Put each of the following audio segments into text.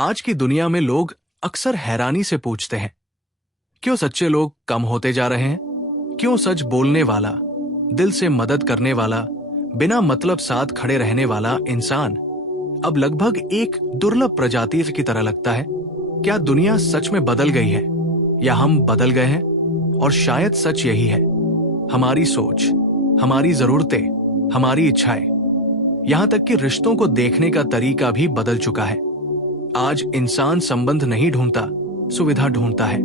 आज की दुनिया में लोग अक्सर हैरानी से पूछते हैं, क्यों सच्चे लोग कम होते जा रहे हैं? क्यों सच बोलने वाला, दिल से मदद करने वाला, बिना मतलब साथ खड़े रहने वाला इंसान अब लगभग एक दुर्लभ प्रजाति की तरह लगता है? क्या दुनिया सच में बदल गई है या हम बदल गए हैं? और शायद सच यही है, हमारी सोच, हमारी जरूरतें, हमारी इच्छाएं, यहां तक कि रिश्तों को देखने का तरीका भी बदल चुका है। आज इंसान संबंध नहीं ढूंढता, सुविधा ढूंढता है।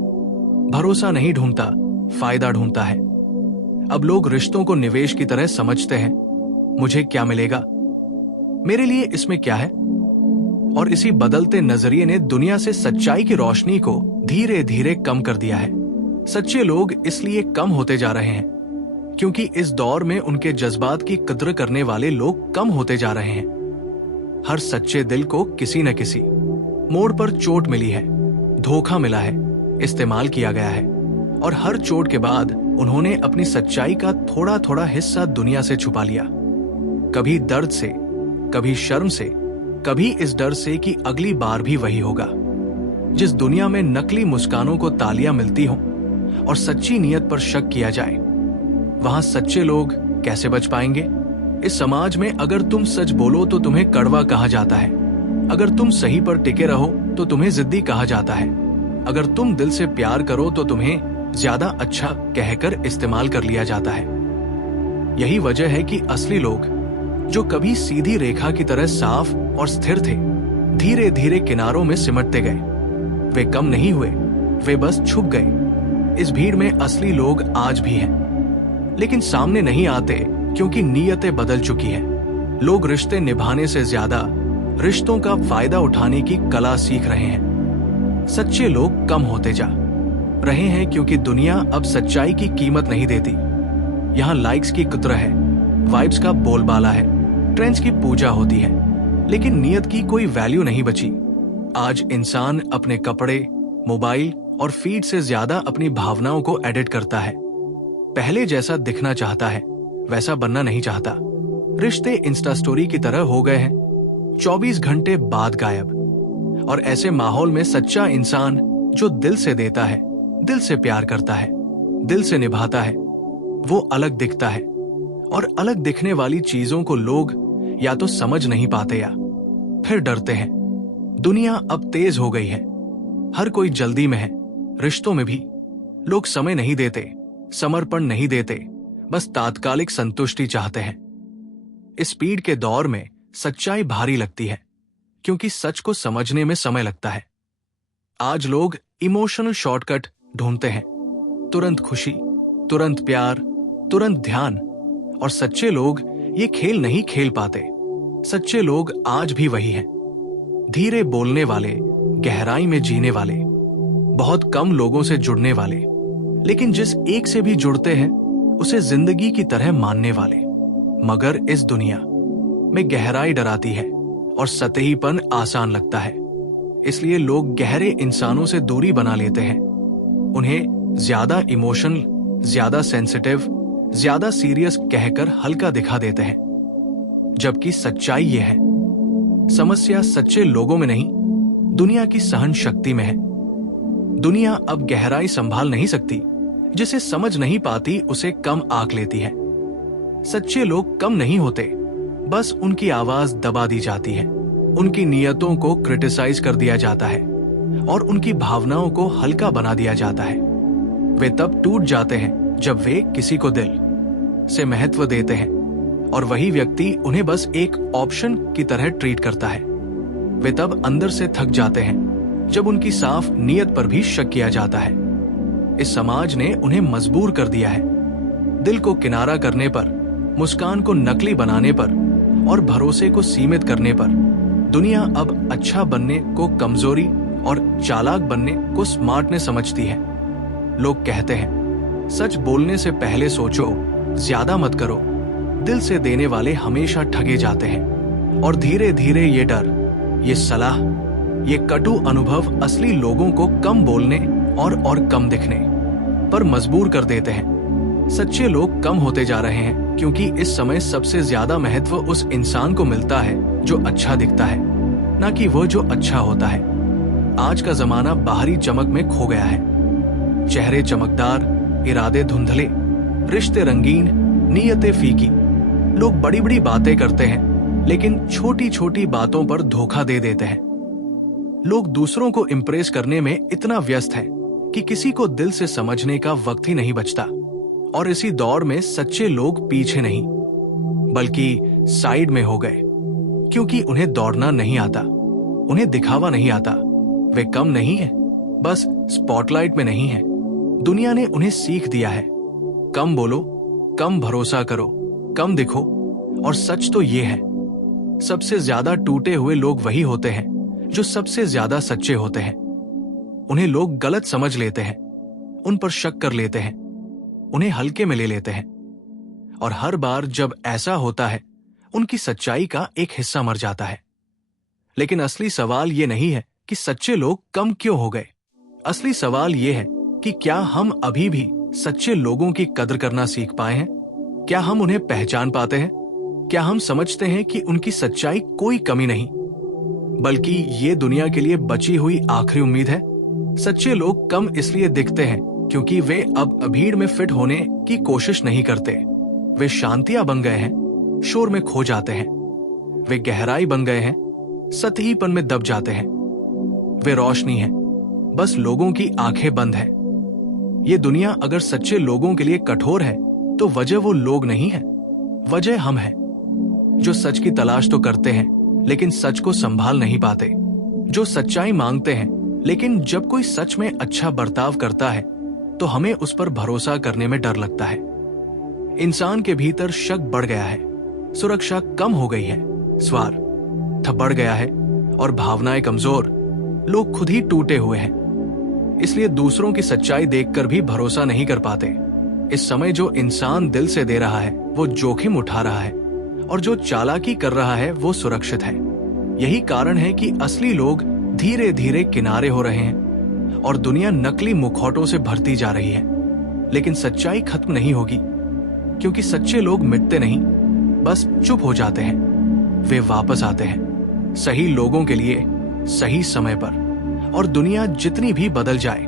भरोसा नहीं ढूंढता, फायदा ढूंढता है। अब लोग रिश्तों को निवेश की तरह समझते हैं। मुझे क्या मिलेगा, मेरे लिए इसमें क्या है? और इसी बदलते नजरिए ने दुनिया से सच्चाई की रोशनी को धीरे धीरे कम कर दिया है। सच्चे लोग इसलिए कम होते जा रहे हैं क्योंकि इस दौर में उनके जज्बात की कद्र करने वाले लोग कम होते जा रहे हैं। हर सच्चे दिल को किसी न किसी मोड़ पर चोट मिली है, धोखा मिला है, इस्तेमाल किया गया है, और हर चोट के बाद उन्होंने अपनी सच्चाई का थोड़ा थोड़ा हिस्सा दुनिया से छुपा लिया। कभी दर्द से, कभी शर्म से, कभी इस डर से कि अगली बार भी वही होगा। जिस दुनिया में नकली मुस्कानों को तालियां मिलती हों और सच्ची नियत पर शक किया जाए, वहां सच्चे लोग कैसे बच पाएंगे? इस समाज में अगर तुम सच बोलो तो तुम्हें कड़वा कहा जाता है। अगर तुम सही पर टिके रहो तो तुम्हें जिद्दी कहा जाता है। अगर तुम दिल से प्यार करो तो तुम्हें ज्यादा अच्छा कहकर इस्तेमाल कर लिया जाता है। यही वजह है कि असली लोग, जो कभी सीधी रेखा की तरह साफ और स्थिर थे, धीरे धीरे किनारों में सिमटते गए। वे कम नहीं हुए, वे बस छुप गए। इस भीड़ में असली लोग आज भी हैं, लेकिन सामने नहीं आते क्योंकि नीयतें बदल चुकी हैं। लोग रिश्ते निभाने से ज्यादा रिश्तों का फायदा उठाने की कला सीख रहे हैं। सच्चे लोग कम होते जा रहे हैं क्योंकि दुनिया अब सच्चाई की कीमत नहीं देती। यहाँ लाइक्स की कुतरा है, वाइब्स का बोलबाला है, ट्रेंड्स की पूजा होती है, लेकिन नियत की कोई वैल्यू नहीं बची। आज इंसान अपने कपड़े, मोबाइल और फीड से ज्यादा अपनी भावनाओं को एडिट करता है। पहले जैसा दिखना चाहता है, वैसा बनना नहीं चाहता। रिश्ते इंस्टा स्टोरी की तरह हो गए हैं, 24 घंटे बाद गायब। और ऐसे माहौल में सच्चा इंसान जो दिल से देता है, दिल से प्यार करता है, दिल से निभाता है, वो अलग दिखता है। और अलग दिखने वाली चीजों को लोग या तो समझ नहीं पाते या फिर डरते हैं। दुनिया अब तेज हो गई है, हर कोई जल्दी में है। रिश्तों में भी लोग समय नहीं देते, समर्पण नहीं देते, बस तात्कालिक संतुष्टि चाहते हैं। इस स्पीड के दौर में सच्चाई भारी लगती है क्योंकि सच को समझने में समय लगता है। आज लोग इमोशनल शॉर्टकट ढूंढते हैं, तुरंत खुशी, तुरंत प्यार, तुरंत ध्यान। और सच्चे लोग ये खेल नहीं खेल पाते। सच्चे लोग आज भी वही हैं, धीरे बोलने वाले, गहराई में जीने वाले, बहुत कम लोगों से जुड़ने वाले, लेकिन जिस एक से भी जुड़ते हैं उसे जिंदगी की तरह मानने वाले। मगर इस दुनिया में गहराई डराती है और सतहीपन आसान लगता है, इसलिए लोग गहरे इंसानों से दूरी बना लेते हैं। उन्हें ज्यादा इमोशनल, ज्यादा सेंसिटिव, ज्यादा सीरियस कहकर हल्का दिखा देते हैं। जबकि सच्चाई ये है, समस्या सच्चे लोगों में नहीं, दुनिया की सहन शक्ति में है। दुनिया अब गहराई संभाल नहीं सकती, जिसे समझ नहीं पाती उसे कम आंक लेती है। सच्चे लोग कम नहीं होते, बस उनकी आवाज दबा दी जाती है, उनकी नियतों को क्रिटिसाइज कर दिया जाता है और उनकी भावनाओं को हल्का बना दिया जाता है। वे तब टूट जाते हैं जब वे किसी को दिल से महत्व देते हैं और वही व्यक्ति उन्हें बस एक ऑप्शन की तरह ट्रीट करता है। वे तब अंदर से थक जाते हैं जब उनकी साफ नियत पर भी शक किया जाता है। इस समाज ने उन्हें मजबूर कर दिया है, दिल को किनारा करने पर, मुस्कान को नकली बनाने पर और भरोसे को सीमित करने पर। दुनिया अब अच्छा बनने को कमजोरी और चालाक बनने को स्मार्टनेस समझती है। लोग कहते हैं, सच बोलने से पहले सोचो, ज्यादा मत करो। दिल से देने वाले हमेशा ठगे जाते हैं। और धीरे धीरे ये डर, ये सलाह, ये कटु अनुभव असली लोगों को कम बोलने और कम दिखने पर मजबूर कर देते हैं। सच्चे लोग कम होते जा रहे हैं क्योंकि इस समय सबसे ज्यादा महत्व उस इंसान को मिलता है जो अच्छा दिखता है, ना कि वो जो अच्छा होता है। आज का जमाना बाहरी चमक में खो गया है। चेहरे चमकदार, इरादे धुंधले, रिश्ते रंगीन, नीयतें फीकी। लोग बड़ी बड़ी बातें करते हैं लेकिन छोटी छोटी बातों पर धोखा दे देते हैं। लोग दूसरों को इम्प्रेस करने में इतना व्यस्त हैं कि किसी को दिल से समझने का वक्त ही नहीं बचता। और इसी दौर में सच्चे लोग पीछे नहीं बल्कि साइड में हो गए, क्योंकि उन्हें दौड़ना नहीं आता, उन्हें दिखावा नहीं आता। वे कम नहीं है, बस स्पॉटलाइट में नहीं है। दुनिया ने उन्हें सीख दिया है, कम बोलो, कम भरोसा करो, कम दिखो। और सच तो ये है, सबसे ज्यादा टूटे हुए लोग वही होते हैं जो सबसे ज्यादा सच्चे होते हैं। उन्हें लोग गलत समझ लेते हैं, उन पर शक कर लेते हैं, उन्हें हल्के में ले लेते हैं। और हर बार जब ऐसा होता है, उनकी सच्चाई का एक हिस्सा मर जाता है। लेकिन असली सवाल ये नहीं है कि सच्चे लोग कम क्यों हो गए। असली सवाल ये है कि क्या हम अभी भी सच्चे लोगों की कदर करना सीख पाए हैं? क्या हम उन्हें पहचान पाते हैं? क्या हम समझते हैं कि उनकी सच्चाई कोई कमी नहीं, बल्कि ये दुनिया के लिए बची हुई आखिरी उम्मीद है? सच्चे लोग कम इसलिए दिखते हैं क्योंकि वे अब भीड़ में फिट होने की कोशिश नहीं करते। वे शांतियां बन गए हैं, शोर में खो जाते हैं। वे गहराई बन गए हैं, सतहीपन में दब जाते हैं। वे रोशनी हैं, बस लोगों की आंखें बंद हैं। ये दुनिया अगर सच्चे लोगों के लिए कठोर है तो वजह वो लोग नहीं है, वजह हम हैं, जो सच की तलाश तो करते हैं लेकिन सच को संभाल नहीं पाते, जो सच्चाई मांगते हैं लेकिन जब कोई सच में अच्छा बर्ताव करता है तो हमें उस पर भरोसा करने में डर लगता है। इंसान के भीतर शक बढ़ गया है, सुरक्षा कम हो गई है, स्वार्थ बढ़ गया है और भावनाएं कमजोर। लोग खुद ही टूटे हुए हैं, इसलिए दूसरों की सच्चाई देखकर भी भरोसा नहीं कर पाते। इस समय जो इंसान दिल से दे रहा है वो जोखिम उठा रहा है, और जो चालाकी कर रहा है वो सुरक्षित है। यही कारण है कि असली लोग धीरे धीरे किनारे हो रहे हैं और दुनिया नकली मुखौटों से भरती जा रही है। लेकिन सच्चाई खत्म नहीं होगी, क्योंकि सच्चे लोग मिटते नहीं, बस चुप हो जाते हैं। वे वापस आते हैं, सही लोगों के लिए, सही समय पर। और दुनिया जितनी भी बदल जाए,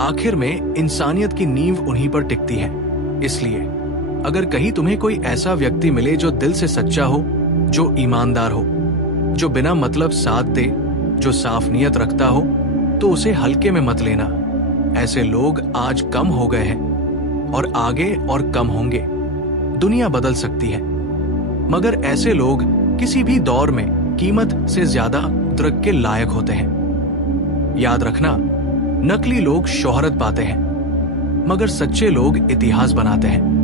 आखिर में इंसानियत की नींव उन्हीं पर टिकती है। इसलिए अगर कहीं तुम्हें कोई ऐसा व्यक्ति मिले जो दिल से सच्चा हो, जो ईमानदार हो, जो बिना मतलब साथ दे, जो साफ नियत रखता हो, तो उसे हल्के में मत लेना। ऐसे लोग आज कम हो गए हैं और आगे और कम होंगे। दुनिया बदल सकती है, मगर ऐसे लोग किसी भी दौर में कीमत से ज्यादा कद्र के लायक होते हैं। याद रखना, नकली लोग शोहरत पाते हैं, मगर सच्चे लोग इतिहास बनाते हैं।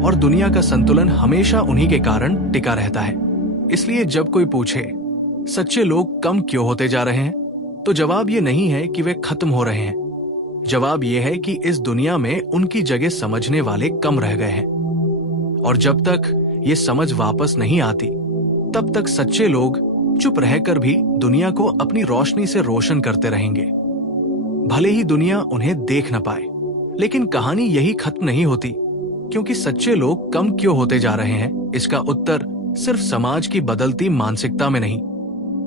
और दुनिया का संतुलन हमेशा उन्हीं के कारण टिका रहता है। इसलिए जब कोई पूछे सच्चे लोग कम क्यों होते जा रहे हैं, तो जवाब ये नहीं है कि वे खत्म हो रहे हैं। जवाब ये है कि इस दुनिया में उनकी जगह समझने वाले कम रह गए हैं। और जब तक ये समझ वापस नहीं आती, तब तक सच्चे लोग चुप रहकर भी दुनिया को अपनी रोशनी से रोशन करते रहेंगे। भले ही दुनिया उन्हें देख न पाए, लेकिन कहानी यही खत्म नहीं होती। क्योंकि सच्चे लोग कम क्यों होते जा रहे हैं, इसका उत्तर सिर्फ समाज की बदलती मानसिकता में नहीं,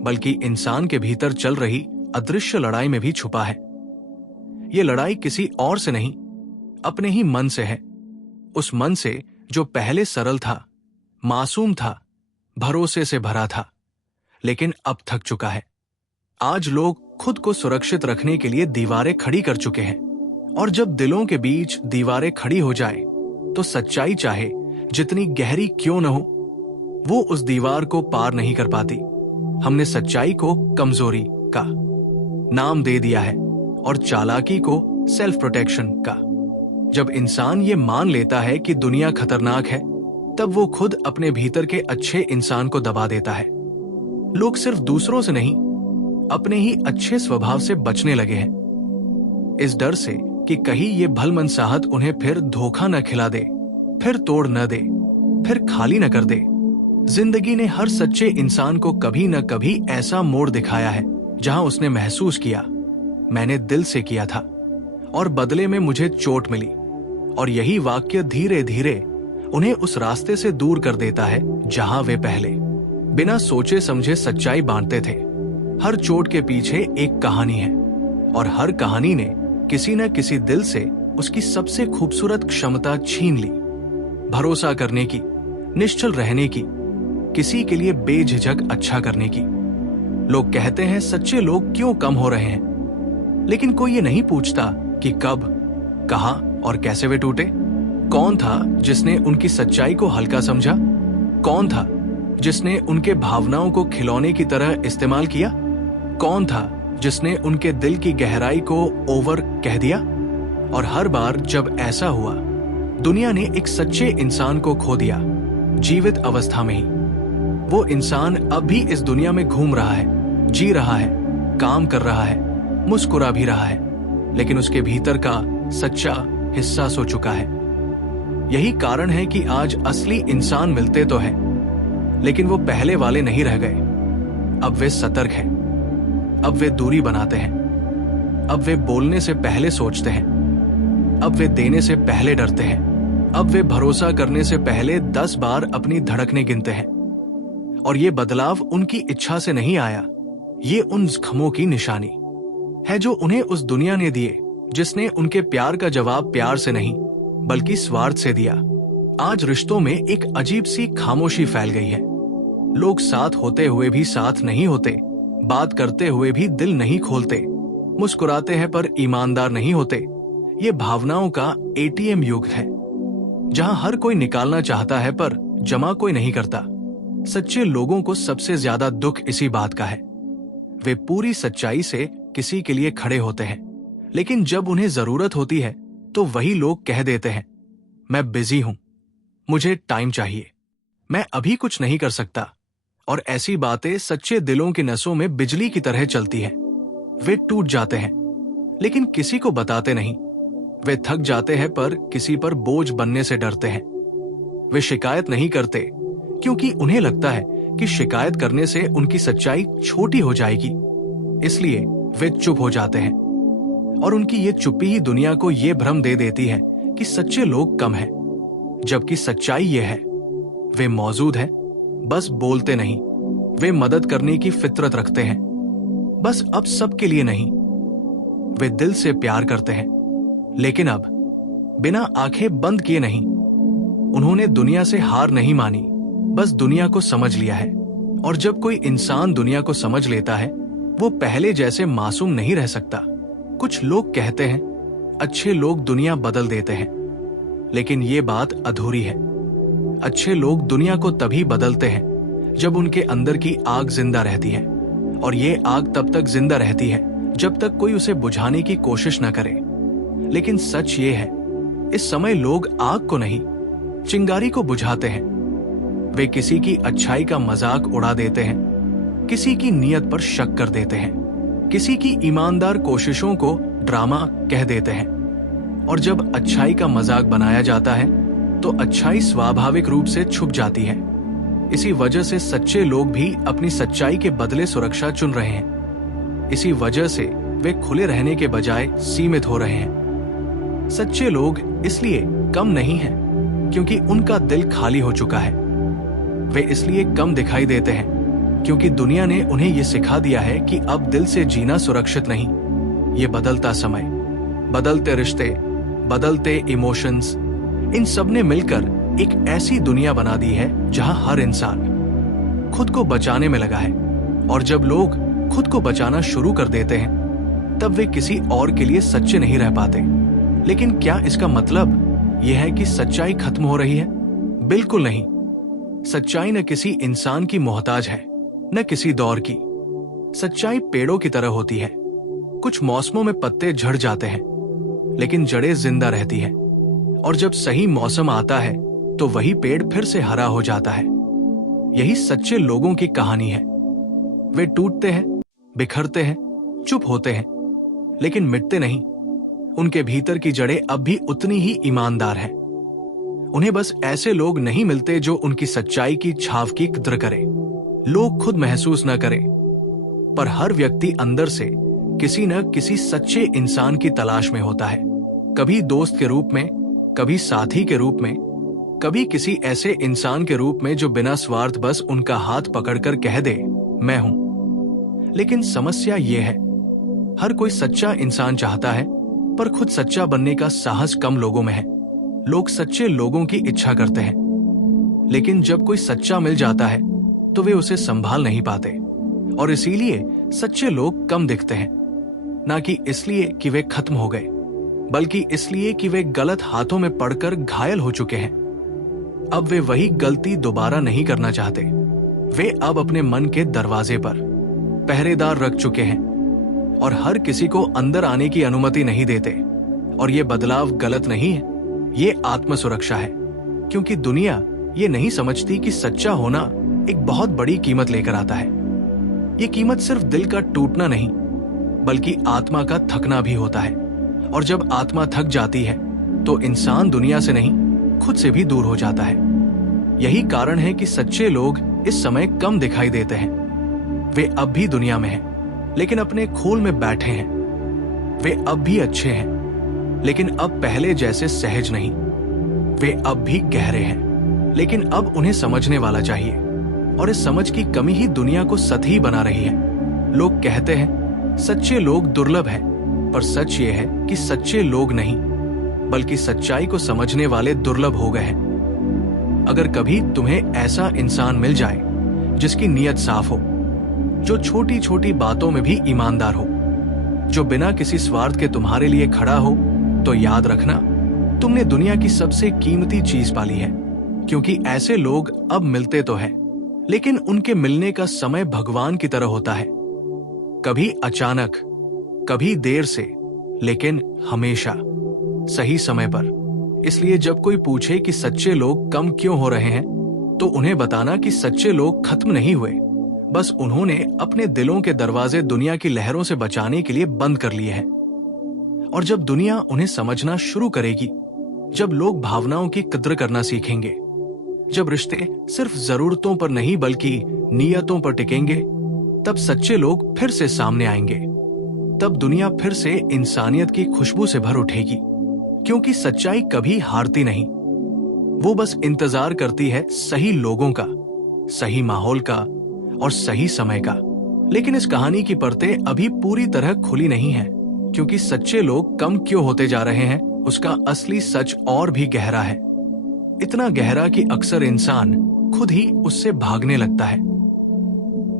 बल्कि इंसान के भीतर चल रही अदृश्य लड़ाई में भी छुपा है। ये लड़ाई किसी और से नहीं, अपने ही मन से है। उस मन से जो पहले सरल था, मासूम था, भरोसे से भरा था, लेकिन अब थक चुका है। आज लोग खुद को सुरक्षित रखने के लिए दीवारें खड़ी कर चुके हैं, और जब दिलों के बीच दीवारें खड़ी हो जाए तो सच्चाई चाहे जितनी गहरी क्यों न हो, वो उस दीवार को पार नहीं कर पाती। हमने सच्चाई को कमजोरी का नाम दे दिया है और चालाकी को सेल्फ प्रोटेक्शन का। जब इंसान ये मान लेता है कि दुनिया खतरनाक है, तब वो खुद अपने भीतर के अच्छे इंसान को दबा देता है। लोग सिर्फ दूसरों से नहीं, अपने ही अच्छे स्वभाव से बचने लगे हैं, इस डर से कि कहीं ये भलमनसाहत उन्हें फिर धोखा न खिला दे, फिर तोड़ न दे, फिर खाली न कर दे। जिंदगी ने हर सच्चे इंसान को कभी न कभी ऐसा मोड़ दिखाया है जहां उसने महसूस किया, मैंने दिल से किया था और बदले में मुझे चोट मिली। और यही वाक्य धीरे धीरे उन्हें उस रास्ते से दूर कर देता है जहां वे पहले बिना सोचे समझे सच्चाई बांटते थे। हर चोट के पीछे एक कहानी है और हर कहानी ने किसी न किसी दिल से उसकी सबसे खूबसूरत क्षमता छीन ली। भरोसा करने की, निश्चल रहने की, किसी के लिए बेझिझक अच्छा करने की। लोग कहते हैं सच्चे लोग क्यों कम हो रहे हैं, लेकिन कोई ये नहीं पूछता कि कब, कहां और कैसे वे टूटे। कौन था जिसने उनकी सच्चाई को हल्का समझा? कौन था जिसने उनके भावनाओं को खिलौने की तरह इस्तेमाल किया? कौन था जिसने उनके दिल की गहराई को ओवर कह दिया? और हर बार जब ऐसा हुआ, दुनिया ने एक सच्चे इंसान को खो दिया, जीवित अवस्था में ही। वो इंसान अब भी इस दुनिया में घूम रहा है, जी रहा है, काम कर रहा है, मुस्कुरा भी रहा है, लेकिन उसके भीतर का सच्चा हिस्सा सो चुका है। यही कारण है कि आज असली इंसान मिलते तो हैं, लेकिन वो पहले वाले नहीं रह गए। अब वे सतर्क हैं, अब वे दूरी बनाते हैं, अब वे बोलने से पहले सोचते हैं, अब वे देने से पहले डरते हैं, अब वे भरोसा करने से पहले 10 बार अपनी धड़कनें गिनते हैं। और ये बदलाव उनकी इच्छा से नहीं आया, ये उन जख्मों की निशानी है जो उन्हें उस दुनिया ने दिए, जिसने उनके प्यार का जवाब प्यार से नहीं बल्कि स्वार्थ से दिया। आज रिश्तों में एक अजीब सी खामोशी फैल गई है। लोग साथ होते हुए भी साथ नहीं होते, बात करते हुए भी दिल नहीं खोलते, मुस्कुराते हैं पर ईमानदार नहीं होते। ये भावनाओं का ATM युग है, जहां हर कोई निकालना चाहता है पर जमा कोई नहीं करता। सच्चे लोगों को सबसे ज्यादा दुख इसी बात का है। वे पूरी सच्चाई से किसी के लिए खड़े होते हैं, लेकिन जब उन्हें जरूरत होती है तो वही लोग कह देते हैं, मैं बिजी हूं, मुझे टाइम चाहिए, मैं अभी कुछ नहीं कर सकता। और ऐसी बातें सच्चे दिलों की नसों में बिजली की तरह चलती हैं। वे टूट जाते हैं, लेकिन किसी को बताते नहीं। वे थक जाते हैं पर किसी पर बोझ बनने से डरते हैं। वे शिकायत नहीं करते क्योंकि उन्हें लगता है कि शिकायत करने से उनकी सच्चाई छोटी हो जाएगी, इसलिए वे चुप हो जाते हैं। और उनकी ये चुप्पी ही दुनिया को ये भ्रम दे देती है कि सच्चे लोग कम हैं, जबकि सच्चाई ये है, वे मौजूद हैं, बस बोलते नहीं। वे मदद करने की फितरत रखते हैं, बस अब सबके लिए नहीं। वे दिल से प्यार करते हैं, लेकिन अब बिना आंखें बंद किए नहीं। उन्होंने दुनिया से हार नहीं मानी, बस दुनिया को समझ लिया है। और जब कोई इंसान दुनिया को समझ लेता है, वो पहले जैसे मासूम नहीं रह सकता। कुछ लोग कहते हैं अच्छे लोग दुनिया बदल देते हैं, लेकिन ये बात अधूरी है। अच्छे लोग दुनिया को तभी बदलते हैं जब उनके अंदर की आग जिंदा रहती है, और ये आग तब तक जिंदा रहती है जब तक कोई उसे बुझाने की कोशिश न करे। लेकिन सच ये है, इस समय लोग आग को नहीं, चिंगारी को बुझाते हैं। वे किसी की अच्छाई का मजाक उड़ा देते हैं, किसी की नीयत पर शक कर देते हैं, किसी की ईमानदार कोशिशों को ड्रामा कह देते हैं। और जब अच्छाई का मजाक बनाया जाता है तो अच्छाई स्वाभाविक रूप से छुप जाती है। इसी वजह से सच्चे लोग भी अपनी सच्चाई के बदले सुरक्षा चुन रहे हैं। इसी वजह से वे खुले रहने के बजाय सीमित हो रहे हैं। सच्चे लोग इसलिए कम नहीं हैं क्योंकि उनका दिल खाली हो चुका है। वे इसलिए कम दिखाई देते हैं क्योंकि दुनिया ने उन्हें यह सिखा दिया है कि अब दिल से जीना सुरक्षित नहीं। ये बदलता समय, बदलते रिश्ते, बदलते इमोशंस, इन सब ने मिलकर एक ऐसी दुनिया बना दी है जहां हर इंसान खुद को बचाने में लगा है। और जब लोग खुद को बचाना शुरू कर देते हैं, तब वे किसी और के लिए सच्चे नहीं रह पाते। लेकिन क्या इसका मतलब यह है कि सच्चाई खत्म हो रही है? बिल्कुल नहीं। सच्चाई न किसी इंसान की मोहताज है, न किसी दौर की। सच्चाई पेड़ों की तरह होती है। कुछ मौसमों में पत्ते झड़ जाते हैं, लेकिन जड़ें जिंदा रहती हैं। और जब सही मौसम आता है तो वही पेड़ फिर से हरा हो जाता है। यही सच्चे लोगों की कहानी है। वे टूटते हैं, बिखरते हैं, चुप होते हैं, लेकिन मिटते नहीं। उनके भीतर की जड़ें अब भी उतनी ही ईमानदार हैं। उन्हें बस ऐसे लोग नहीं मिलते जो उनकी सच्चाई की छाव की कद्र करें। लोग खुद महसूस न करें, पर हर व्यक्ति अंदर से किसी न किसी सच्चे इंसान की तलाश में होता है। कभी दोस्त के रूप में, कभी साथी के रूप में, कभी किसी ऐसे इंसान के रूप में जो बिना स्वार्थ बस उनका हाथ पकड़कर कह दे, मैं हूं। लेकिन समस्या ये है, हर कोई सच्चा इंसान चाहता है, पर खुद सच्चा बनने का साहस कम लोगों में है। लोग सच्चे लोगों की इच्छा करते हैं, लेकिन जब कोई सच्चा मिल जाता है तो वे उसे संभाल नहीं पाते, और इसीलिए सच्चे लोग कम दिखते हैं। ना कि इसलिए कि वे खत्म हो गए, बल्कि इसलिए कि वे गलत हाथों में पड़कर घायल हो चुके हैं। अब वे वही गलती दोबारा नहीं करना चाहते। वे अब अपने मन के दरवाजे पर पहरेदार रख चुके हैं और हर किसी को अंदर आने की अनुमति नहीं देते। और ये बदलाव गलत नहीं है, ये आत्मसुरक्षा है, क्योंकि दुनिया ये नहीं समझती कि सच्चा होना एक बहुत बड़ी कीमत लेकर आता है। ये कीमत सिर्फ दिल का टूटना नहीं, बल्कि आत्मा का थकना भी होता है। और जब आत्मा थक जाती है तो इंसान दुनिया से नहीं, खुद से भी दूर हो जाता है। यही कारण है कि सच्चे लोग इस समय कम दिखाई देते हैं। वे अब भी दुनिया में हैं, लेकिन अपने खोल में बैठे हैं। वे अब भी अच्छे हैं, लेकिन अब पहले जैसे सहज नहीं। वे अब भी गहरे हैं, लेकिन अब उन्हें समझने वाला चाहिए। और इस समझ की कमी ही दुनिया को सतही बना रही है। लोग कहते हैं सच्चे लोग दुर्लभ हैं, पर सच ये है कि सच्चे लोग नहीं, बल्कि सच्चाई को समझने वाले दुर्लभ हो गए हैं। अगर कभी तुम्हें ऐसा इंसान मिल जाए जिसकी नीयत साफ हो, जो छोटी छोटी बातों में भी ईमानदार हो, जो बिना किसी स्वार्थ के तुम्हारे लिए खड़ा हो, तो याद रखना, तुमने दुनिया की सबसे कीमती चीज पाली है। क्योंकि ऐसे लोग अब मिलते तो हैं, लेकिन उनके मिलने का समय भगवान की तरह होता है। कभी अचानक, कभी देर से, लेकिन हमेशा सही समय पर। इसलिए जब कोई पूछे कि सच्चे लोग कम क्यों हो रहे हैं, तो उन्हें बताना कि सच्चे लोग खत्म नहीं हुए, बस उन्होंने अपने दिलों के दरवाजे दुनिया की लहरों से बचाने के लिए बंद कर लिए हैं। और जब दुनिया उन्हें समझना शुरू करेगी, जब लोग भावनाओं की कद्र करना सीखेंगे, जब रिश्ते सिर्फ जरूरतों पर नहीं बल्कि नियतों पर टिकेंगे, तब सच्चे लोग फिर से सामने आएंगे। तब दुनिया फिर से इंसानियत की खुशबू से भर उठेगी। क्योंकि सच्चाई कभी हारती नहीं, वो बस इंतजार करती है सही लोगों का, सही माहौल का और सही समय का। लेकिन इस कहानी की परतें अभी पूरी तरह खुली नहीं है, क्योंकि सच्चे लोग कम क्यों होते जा रहे हैं, उसका असली सच और भी गहरा है। इतना गहरा कि अक्सर इंसान खुद ही उससे भागने लगता है।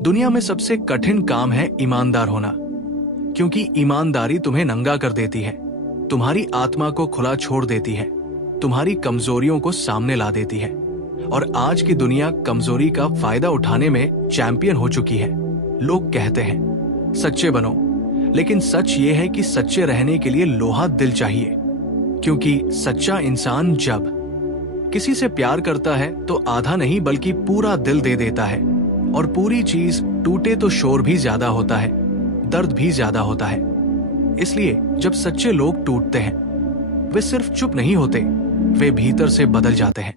दुनिया में सबसे कठिन काम है ईमानदार होना, क्योंकि ईमानदारी तुम्हें नंगा कर देती है, तुम्हारी आत्मा को खुला छोड़ देती है, तुम्हारी कमजोरियों को सामने ला देती है। और आज की दुनिया कमजोरी का फायदा उठाने में चैंपियन हो चुकी है। लोग कहते हैं सच्चे बनो, लेकिन सच ये है कि सच्चे रहने के लिए लोहा दिल चाहिए। क्योंकि सच्चा इंसान जब किसी से प्यार करता है तो आधा नहीं बल्कि पूरा दिल दे देता है। और पूरी चीज टूटे तो शोर भी ज्यादा होता है, दर्द भी ज्यादा होता है। इसलिए जब सच्चे लोग टूटते हैं, वे सिर्फ चुप नहीं होते, वे भीतर से बदल जाते हैं।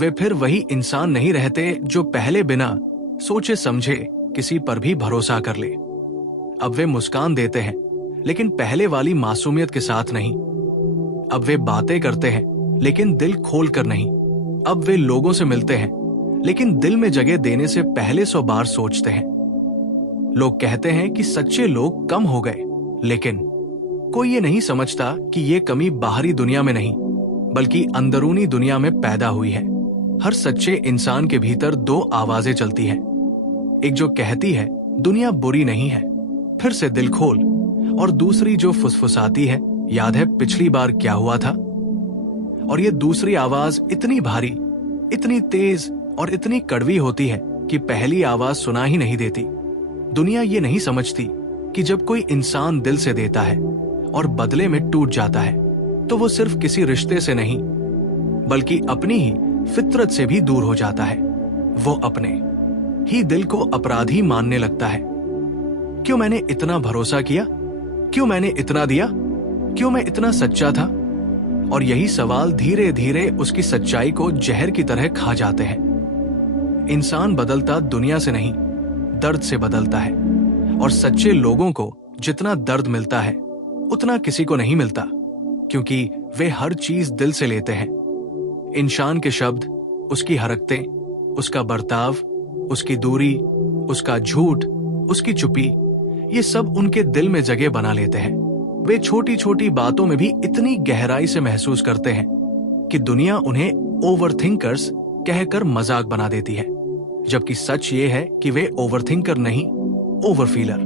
वे फिर वही इंसान नहीं रहते जो पहले बिना सोचे समझे किसी पर भी भरोसा कर ले। अब वे मुस्कान देते हैं, लेकिन पहले वाली मासूमियत के साथ नहीं। अब वे बातें करते हैं, लेकिन दिल खोल कर नहीं। अब वे लोगों से मिलते हैं, लेकिन दिल में जगह देने से पहले 100 बार सोचते हैं। लोग कहते हैं कि सच्चे लोग कम हो गए, लेकिन कोई ये नहीं समझता कि ये कमी बाहरी दुनिया में नहीं, बल्कि अंदरूनी दुनिया में पैदा हुई है। हर सच्चे इंसान के भीतर 2 आवाजें चलती हैं। एक जो कहती है दुनिया बुरी नहीं है, फिर से दिल खोल, और दूसरी जो फुसफुसाती है, याद है पिछली बार क्या हुआ था। और ये दूसरी आवाज इतनी भारी, इतनी तेज और इतनी कड़वी होती है कि पहली आवाज सुना ही नहीं देती। दुनिया ये नहीं समझती कि जब कोई इंसान दिल से देता है और बदले में टूट जाता है, तो वो सिर्फ किसी रिश्ते से नहीं, बल्कि अपनी ही फितरत से भी दूर हो जाता है। वो अपने ही दिल को अपराधी मानने लगता है। क्यों मैंने इतना भरोसा किया? क्यों मैंने इतना दिया? क्यों मैं इतना सच्चा था? और यही सवाल धीरे धीरे उसकी सच्चाई को जहर की तरह खा जाते हैं। इंसान बदलता दुनिया से नहीं, दर्द से बदलता है। और सच्चे लोगों को जितना दर्द मिलता है, उतना किसी को नहीं मिलता, क्योंकि वे हर चीज दिल से लेते हैं। इंसान के शब्द, उसकी हरकतें, उसका बर्ताव, उसकी दूरी, उसका झूठ, उसकी चुप्पी, ये सब उनके दिल में जगह बना लेते हैं। वे छोटी छोटी बातों में भी इतनी गहराई से महसूस करते हैं कि दुनिया उन्हें ओवरथिंकर्स कहकर मजाक बना देती है, जबकि सच ये है कि वे ओवरथिंकर नहीं, ओवरफीलर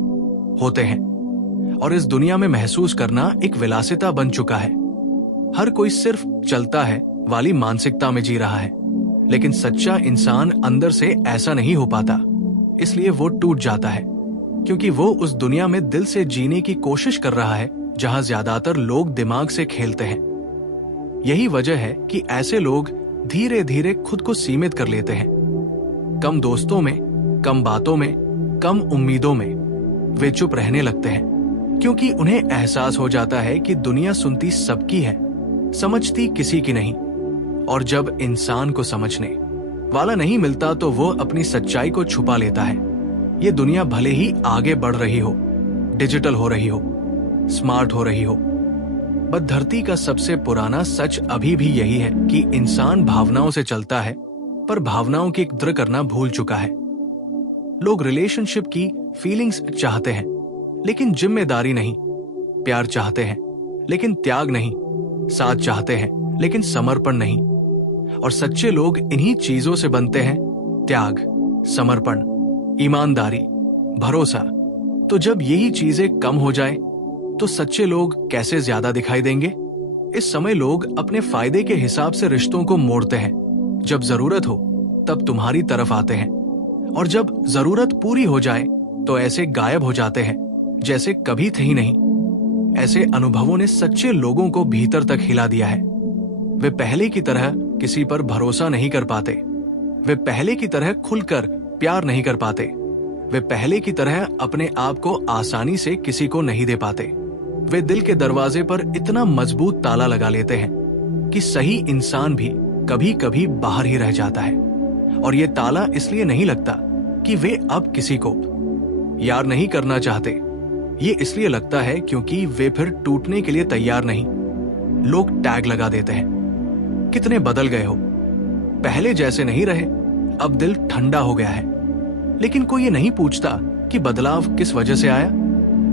होते हैं। और इस दुनिया में महसूस करना एक विलासिता बन चुका है। हर कोई सिर्फ चलता है वाली मानसिकता में जी रहा है, लेकिन सच्चा इंसान अंदर से ऐसा नहीं हो पाता। इसलिए वो टूट जाता है, क्योंकि वो उस दुनिया में दिल से जीने की कोशिश कर रहा है जहां ज्यादातर लोग दिमाग से खेलते हैं। यही वजह है कि ऐसे लोग धीरे धीरे खुद को सीमित कर लेते हैं। कम दोस्तों में, कम बातों में, कम उम्मीदों में वे चुप रहने लगते हैं, क्योंकि उन्हें एहसास हो जाता है कि दुनिया सुनती सबकी है, समझती किसी की नहीं। और जब इंसान को समझने वाला नहीं मिलता तो वो अपनी सच्चाई को छुपा लेता है। ये दुनिया भले ही आगे बढ़ रही हो, डिजिटल हो रही हो, स्मार्ट हो रही हो, बट धरती का सबसे पुराना सच अभी भी यही है कि इंसान भावनाओं से चलता है, पर भावनाओं की कद्र करना भूल चुका है। लोग रिलेशनशिप की फीलिंग्स चाहते हैं, लेकिन जिम्मेदारी नहीं। प्यार चाहते हैं, लेकिन त्याग नहीं। साथ चाहते हैं, लेकिन समर्पण नहीं। और सच्चे लोग इन्हीं चीजों से बनते हैं, त्याग, समर्पण, ईमानदारी, भरोसा। तो जब यही चीजें कम हो जाए तो सच्चे लोग कैसे ज्यादा दिखाई देंगे? इस समय लोग अपने फायदे के हिसाब से रिश्तों को मोड़ते हैं। जब जरूरत हो तब तुम्हारी तरफ आते हैं, और जब जरूरत पूरी हो जाए तो ऐसे गायब हो जाते हैं जैसे कभी थे ही नहीं। ऐसे अनुभवों ने सच्चे लोगों को भीतर तक हिला दिया है। वे पहले की तरह किसी पर भरोसा नहीं कर पाते। वे पहले की तरह खुलकर प्यार नहीं कर पाते। वे पहले की तरह अपने आप को आसानी से किसी को नहीं दे पाते। वे दिल के दरवाजे पर इतना मजबूत ताला लगा लेते हैं कि सही इंसान भी कभी कभी बाहर ही रह जाता है। और ये ताला इसलिए नहीं लगता कि वे अब किसी को यार नहीं करना चाहते। ये इसलिए लगता है क्योंकि वे फिर टूटने के लिए तैयार नहीं। लोग टैग लगा देते हैं, कितने बदल गए हो, पहले जैसे नहीं रहे, अब दिल ठंडा हो गया है। लेकिन कोई ये नहीं पूछता कि बदलाव किस वजह से आया,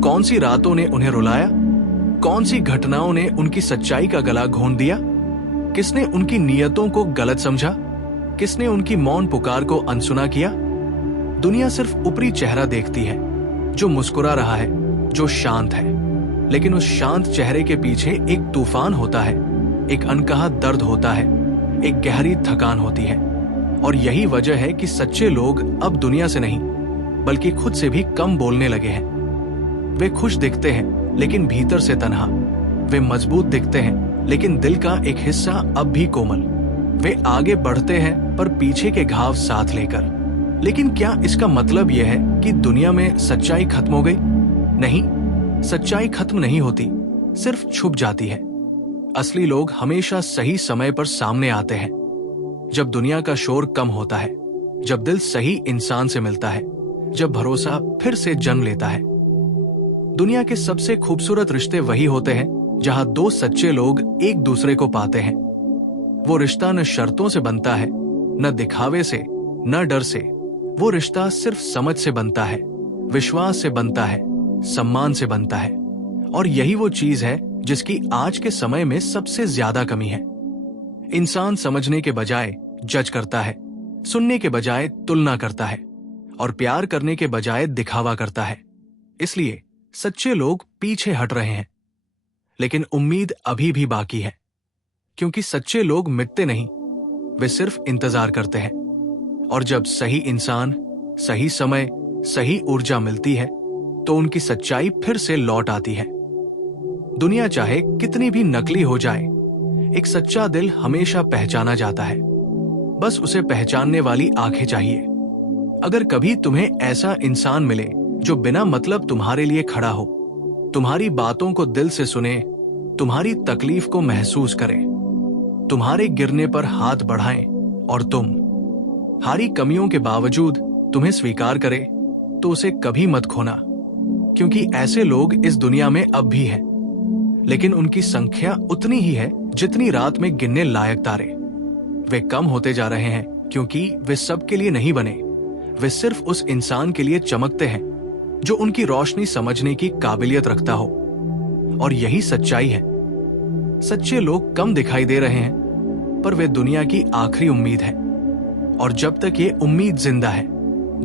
कौन सी रातों ने उन्हें रुलाया, कौन सी घटनाओं ने उनकी सच्चाई का गला घोंट दिया, किसने उनकी नियतों को गलत समझा, किसने उनकी मौन पुकार को अनसुना किया। दुनिया सिर्फ ऊपरी चेहरा देखती है, जो मुस्कुरा रहा है, जो शांत है, लेकिन उस शांत चेहरे के पीछे एक तूफान होता है, एक अनकहा दर्द होता है, एक गहरी थकान होती है। और यही वजह है कि सच्चे लोग अब दुनिया से नहीं बल्कि खुद से भी कम बोलने लगे हैं। वे खुश दिखते हैं लेकिन भीतर से तन्हा। वे मजबूत दिखते हैं लेकिन दिल का एक हिस्सा अब भी कोमल। वे आगे बढ़ते हैं पर पीछे के घाव साथ लेकर। लेकिन क्या इसका मतलब यह है कि दुनिया में सच्चाई खत्म हो गई? नहीं, सच्चाई खत्म नहीं होती, सिर्फ छुप जाती है। असली लोग हमेशा सही समय पर सामने आते हैं, जब दुनिया का शोर कम होता है, जब दिल सही इंसान से मिलता है, जब भरोसा फिर से जन्म लेता है। दुनिया के सबसे खूबसूरत रिश्ते वही होते हैं जहां दो सच्चे लोग एक दूसरे को पाते हैं। वो रिश्ता न शर्तों से बनता है, न दिखावे से, न डर से। वो रिश्ता सिर्फ समझ से बनता है, विश्वास से बनता है, सम्मान से बनता है। और यही वो चीज है जिसकी आज के समय में सबसे ज्यादा कमी है। इंसान समझने के बजाय जज करता है, सुनने के बजाय तुलना करता है, और प्यार करने के बजाय दिखावा करता है। इसलिए सच्चे लोग पीछे हट रहे हैं। लेकिन उम्मीद अभी भी बाकी है, क्योंकि सच्चे लोग मिटते नहीं, वे सिर्फ इंतजार करते हैं। और जब सही इंसान, सही समय, सही ऊर्जा मिलती है तो उनकी सच्चाई फिर से लौट आती है। दुनिया चाहे कितनी भी नकली हो जाए, एक सच्चा दिल हमेशा पहचाना जाता है। बस उसे पहचानने वाली आंखें चाहिए। अगर कभी तुम्हें ऐसा इंसान मिले जो बिना मतलब तुम्हारे लिए खड़ा हो, तुम्हारी बातों को दिल से सुने, तुम्हारी तकलीफ को महसूस करे, तुम्हारे गिरने पर हाथ बढ़ाएं और तुम हारी कमियों के बावजूद तुम्हें स्वीकार करे, तो उसे कभी मत खोना, क्योंकि ऐसे लोग इस दुनिया में अब भी हैं। लेकिन उनकी संख्या उतनी ही है जितनी रात में गिनने लायक तारे। वे कम होते जा रहे हैं क्योंकि वे सबके लिए नहीं बने। वे सिर्फ उस इंसान के लिए चमकते हैं जो उनकी रोशनी समझने की काबिलियत रखता हो। और यही सच्चाई है। सच्चे लोग कम दिखाई दे रहे हैं, पर वे दुनिया की आखिरी उम्मीद है। और जब तक ये उम्मीद जिंदा है,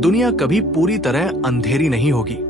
दुनिया कभी पूरी तरह अंधेरी नहीं होगी।